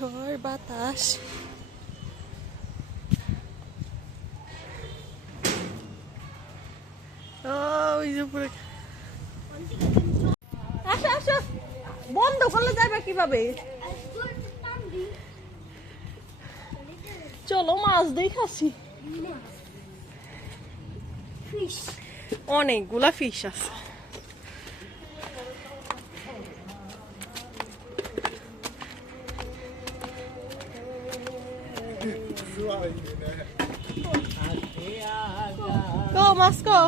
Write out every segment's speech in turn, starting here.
ঝড় বাতাস। আসো আসো, বন্ধ করলে যাবে কিভাবে? চলো মাছ দেখাচ্ছি, অনেকগুলা ফিশ আছে। Go, must go.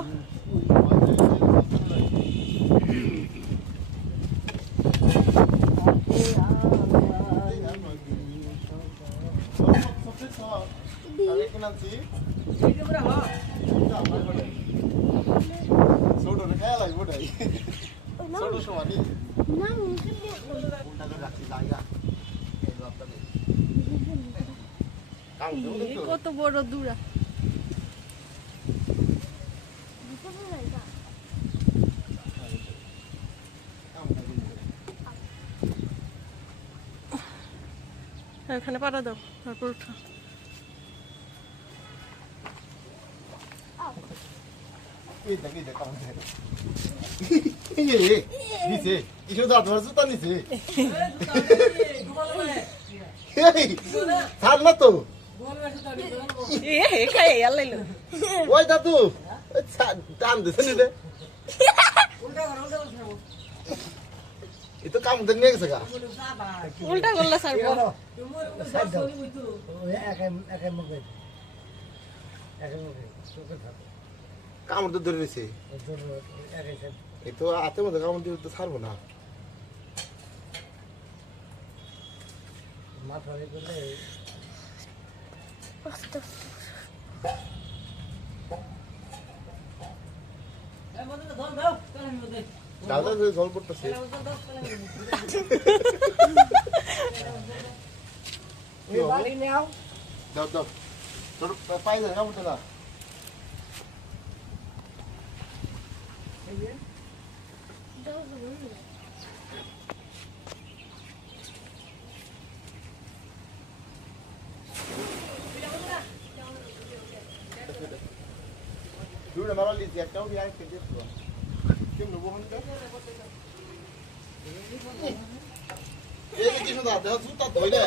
কত বড় দূরা। এখানে পাড়া দাও, তারপর উঠো। ওই দাদু টান দিছে রে, এ তো কাম নিয়ে গেছে গা, উল্টা করলে স্যার কামড় তো ধরে রয়েছে, এই তো হাতের মধ্যে কামড় দিয়ে তো ছাড়বো না। দাদা জল পড়তেছে, দাও দাও তোর পাই না কামড়টা না। দুটো মারা লিজি একটাও দিয়ে আরেকটা দিয়ে দিও, কেমন বহন কা এই যে কিছু না দেহ জুতা ধইলে,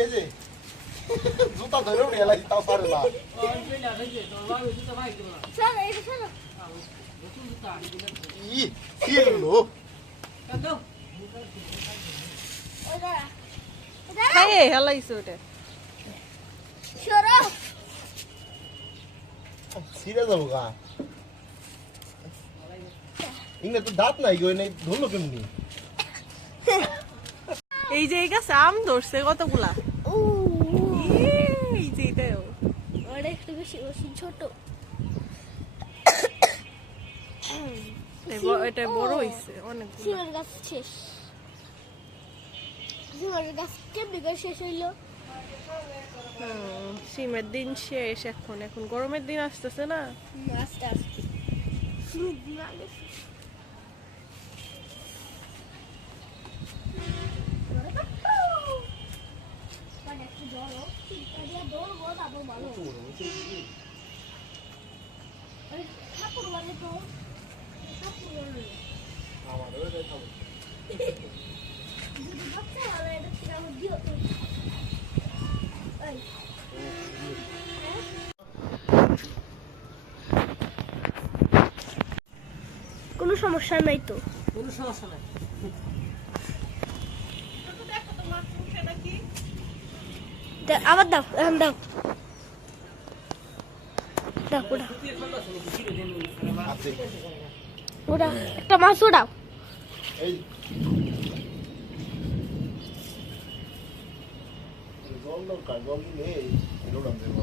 এই যে জুতা ধরে উঠে এলাই তাও পারে না। ই কি হলো খাইয়ে হেলাইছে ওটা। সিরে যাবো গা, ইংনে তো দাঁত নাই গো, নাই ধরলো কেমনি? এই যে এই গাছে আম ধরছে কতগুলা, এই যে এটাও একটু বেশি ছোট। এটা বড় হইছে অনেক। সিমের গাছ শেষ, সিমের গাছ কেমনি করে শেষ হইলো? সিমের দিন শেষ, এখন এখন গরমের দিন আসতেছে না, আস্তে আস্তে কোনো সমস্যা নাই তো, কোনো সমস্যা নাই। আবার দাও, এখন দাও দাও, ওটা একটা মাছ ওড়াও। এই জল দরকার, জল দিলে রোডাম দেবো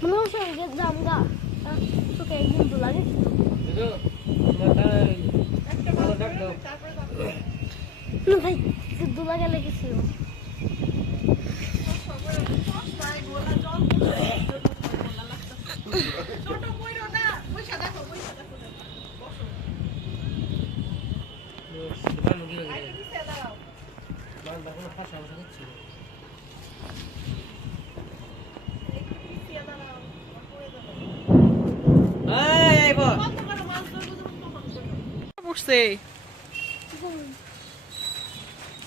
মনে হচ্ছে দাম গা তোকে একদিন তো লাগে ভাই, দোলা গেলে কিছু পড়ছে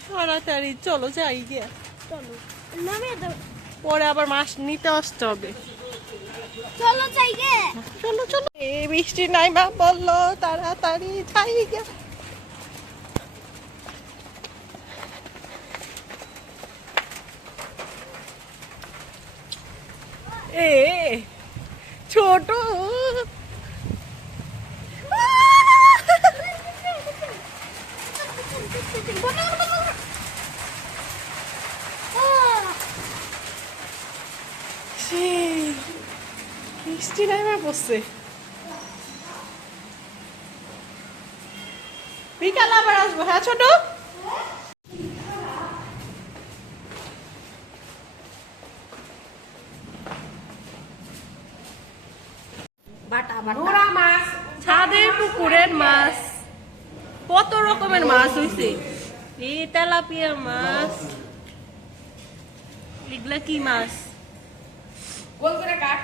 তাড়াতাড়ি চলো যাই গিয়া চলো নামিয়ে দাও পরে আবার মাছ নিতে আসতে হবে চলো যাই গে চলো চলো এই বৃষ্টি নাই মা বললো তাড়াতাড়ি যাই গিয়া এ ছোট বৃষ্টি নাই মা পড়ছে বিকাল আবার আসবো হ্যাঁ ছোট নোরা মাছ ছাদের পুকুরের মাছ কত রকমের মাছ হইছে এই তেলাপিয়া মাছ এগুলা কি মাছ গোল করে কাট